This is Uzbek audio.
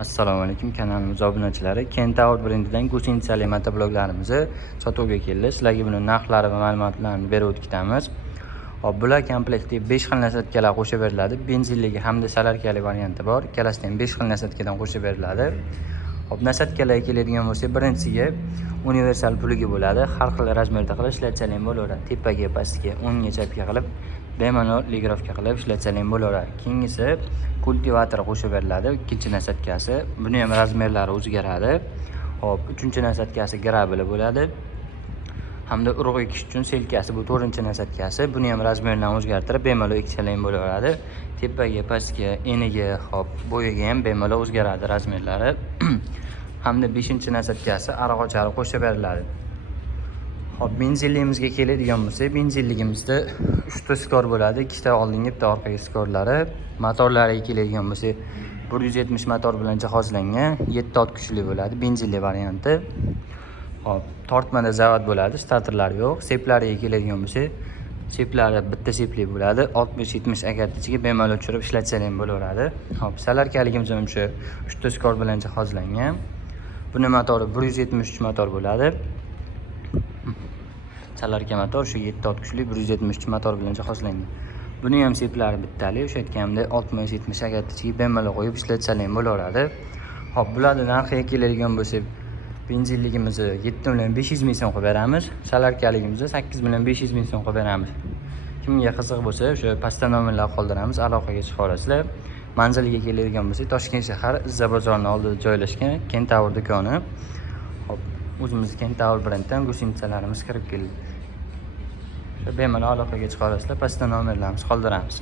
Assalomu alaykum kanalimiz obunachilari. Kentaur brendidan go'shinchali motobloklarimizni sotuvga keldi. Sizlarga buni narxlari va ma'lumotlarini berib o'tamiz. Hop, bular komplektda 5 xil nasatkalar qo'shib beriladi. Benzinligi hamda salarkali varianti bor. Ikkalasidan 5 xil nasatkadan qo'shib beriladi. Hop, nasatkalarga keladigan bo'lsa, birinchisiga universal puliga bo'ladi. Har xil razmerda qilib ishlatsalar bo'laveradi. Tepaga, pastga, o'ngga, chapga qilib bemalol ligrovka qilib ishlatsalar bo'laveradi. Keyingisi kultivator qo'shib beriladi. Ikkinchi nasatkasi. Buni ham razmerlari o'zgaradi. Hop, uchinchi nasatkasi grabili bo'ladi. Hamda urug' ekish uchun selkasi bu 4-nasatkasi. Buni ham razmerlarini o'zgartirib bemalol eksalar bo'laveradi. Tepaga, pastga, eniga, hop, bo'yiga ham bemalol o'zgaradi razmerlari. Hamda 5-nasatkasi arag'ochari qo'shib beriladi. Hop, benzinligimizga keladigan bo'lsak, benzinligimizda 3 ta skor bo'ladi. 2 ta oldingi, 1 ta orqaga skorlari. Motorlariga keladigan bo'lsak, 170 motor bilan jihozlangan, 7 ot kuchli bo'ladi, benzinli varianti. Hop, tortmada zavod bo'ladi, starterlari yo'q. Seplariga keladigan bo'lsak, seplari bitta sepli bo'ladi. 60-70 agatichiga bemalol tushirib ishlatsalar ham bo'laveradi. Hop, salarkaligimiz ham o'sha 3 ta skor bilan jihozlangan. Buni motori 173 motor bo'ladi. Salarka motor shu 7 ot kuchli 173 motor bilan jihozlangan. Buni ham seplari bittali, o'sha aytganimdek 60-70 agatichiga bemalol qo'yib ishlatsalar ham bo'laveradi. Hop, bularning narxiga keladigan bo'lsak, benzinligimizni 7,500 ming so'm qilib beramiz. Salarkaligimizni 8,500 ming so'm qilib beramiz. Kimga qiziq bo'lsa, o'sha pastda nomerlar qoldiramiz, aloqaga chiqa olasizlar. Manziliga keladigan bo'lsak, Toshkent shahar Izza bozorining oldida joylashgan Kentaur do'koni. Hop, o'zimiz Kentaur brenddan go'shinchalarimiz kirib keldi. Bemalol aloqaga chiqa olasizlar, pastda nomerlarimiz qoldiramiz.